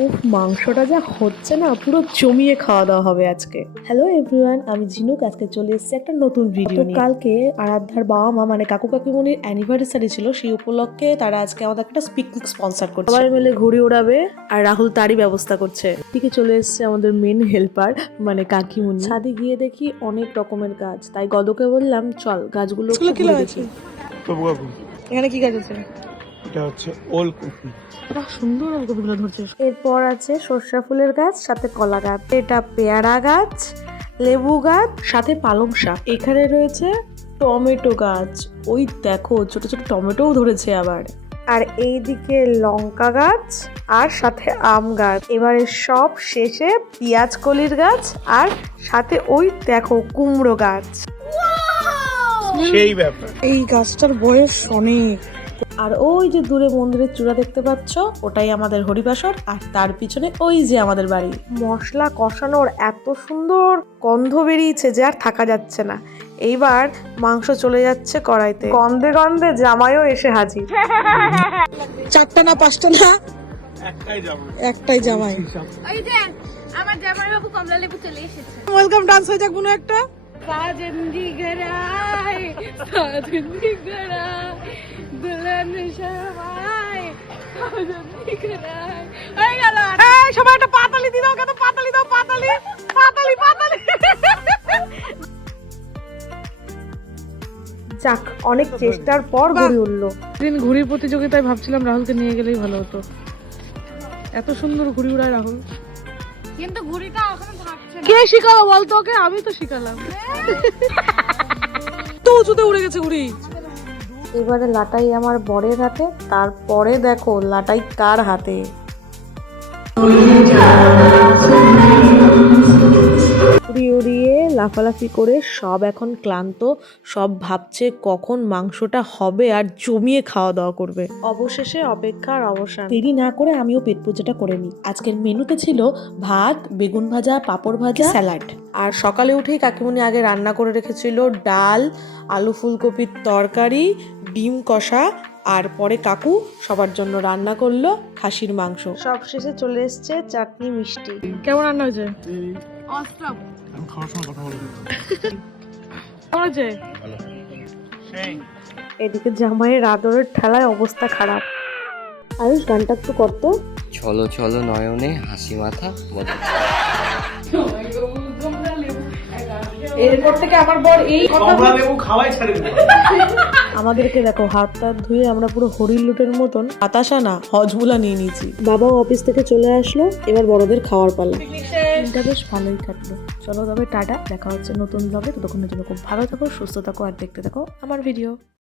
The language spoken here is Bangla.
উফ, মাংসটা যা হচ্ছে না, পুরো জমিয়ে খাওয়া দাওয়া হবে আজকে। হ্যালো এভরিওয়ান, আমি ঝিনুক। আজকে চলে এসেছি একটা নতুন ভিডিও নিয়ে। কালকে আরাধ্যার বাবা মা মানে কাকু কাকিমণির অ্যানিভার্সারি ছিল, সেই উপলক্ষে তারা আজকে আমাদের একটা পিকনিক স্পন্সর করছে। সবাই মিলে ঘুড়ি ওড়াবে আর রাহুল তারই ব্যবস্থা করছে। ঠিক চলে এসেছে আমাদের মেন হেল্পার মানে কাকিমণি। ছাদে গিয়ে দেখি অনেক রকমের গাছ, তাই গদকে বললাম চল গাছগুলো ঘুরে দেখি। এখানে কি গাছ আছে? এটা হচ্ছে ওলকপি। সুন্দর ওলকপিগুলো ধরছে। এরপর আছে সর্ষা ফুলের গাছ, সাথে কলা গাছ, এটা পেয়ারা গাছ, লেবু গাছ, সাথে পালং শাক। এখানে রয়েছে টমেটো গাছ, ওই দেখো ছোট ছোট টমেটোও ধরেছে আবার। আর এইদিকে লঙ্কা গাছ আর সাথে আম গাছ। এবারে সব শেষে পেঁয়াজ কলির গাছ আর সাথে ওই দেখো কুমড়ো গাছ। সেই ব্যাপার। এই গাছটার বয়স অনেক। আর ওই যে দূরে মন্দিরের চূড়া দেখতে পাচ্ছ, ওটাই আমাদের হরিবাসর। আর তার পিছনে ওই যে আমাদের বাড়ি। মশলা কষানোর এত সুন্দর গন্ধ বেরিয়েছে যে আর থাকা যাচ্ছে না। এইবার মাংস চলে যাচ্ছে কড়াইতে, গন্ধে গন্ধে জামাইও এসে হাজির। চারটা না পাঁচটা না, একটাই জামাই। ওই যে আমার জামাই বাবু কমলা লেবু চলে এসেছে। ওয়েলকাম ডান্স হয়ে যাক কোনো একটা। साजनजी घर आए साजनजी घर आए दुल्हन शर्माए साजनजी घर आए হয়ে গেল। এই সবাই একটা পাতালি দি দাও, কত পাতালি দাও, পাতালি পাতালি পাতালি। যাক, অনেক চেষ্টার পর ঘুড়ি উঠলো। দিন ঘুড়ির প্রতিযোগিতায় ভাবছিলাম রাহুলকে নিয়ে গেলেই ভালো হতো, এত সুন্দর ঘুড়ি উড়ায় রাহুল। কিন্তু ঘুড়িটা এখনো থাকছে না। কে শিখালো বলতো ওকে? আমি তো শিখালাম। তো উঁচুতে উড়ে গেছে ঘুড়ি। এবারে লাটাই আমার বরের হাতে, তারপরে দেখো লাটাই কার হাতে। উড়িয়ে উড়িয়ে লাফালাফি করে সব এখন ক্লান্ত, সব ভাবছে কখন মাংসটা হবে আর জমিয়ে খাওয়া দাওয়া করবে। অবশেষে অপেক্ষার অবসান। দেরি না করে আমিও পেট পূজাটা করে নিই। আজকের মেনুতে ছিল ভাত, বেগুন ভাজা, পাঁপড় ভাজা, স্যালাড। আর সকালে উঠেই কাকিমণি আগে রান্না করে রেখেছিল ডাল, আলু ফুলকপির তরকারি, ডিম কষা, আর পরে কাকু সবার জন্য রান্না করলো খাসির মাংস। সব শেষে চলে এসছে চাটনি মিষ্টি। কেমন রান্না হয়েছে? অস্ত্রব আমি খাওয়ার সময় কথা বলবো। কেমন হয়েছে? এদিকে জামাইয়ের আদরের ঠেলায় অবস্থা খারাপ। আয়ুষ, গানটা একটু করতো। চলো চলো নয়নে হাসি মাথা মধু। এরপর থেকে আমার বর এই কমলা লেবু খাওয়াই ছেড়ে দিল। আমাদেরকে দেখো হাত টাত ধুয়ে আমরা পুরো হরির লুটের মতন বাতাসা না হজমুলা নিয়ে নিয়েছি। বাবাও অফিস থেকে চলে আসলো, এবার বড়দের খাওয়ার পালা। দিনটা বেশ ভালোই কাটলো। চলো তবে টাটা, দেখা হচ্ছে নতুন ব্লগে। ততক্ষণের জন্য খুব ভালো থাকো, সুস্থ থাকো আর দেখতে থাকো আমার ভিডিও।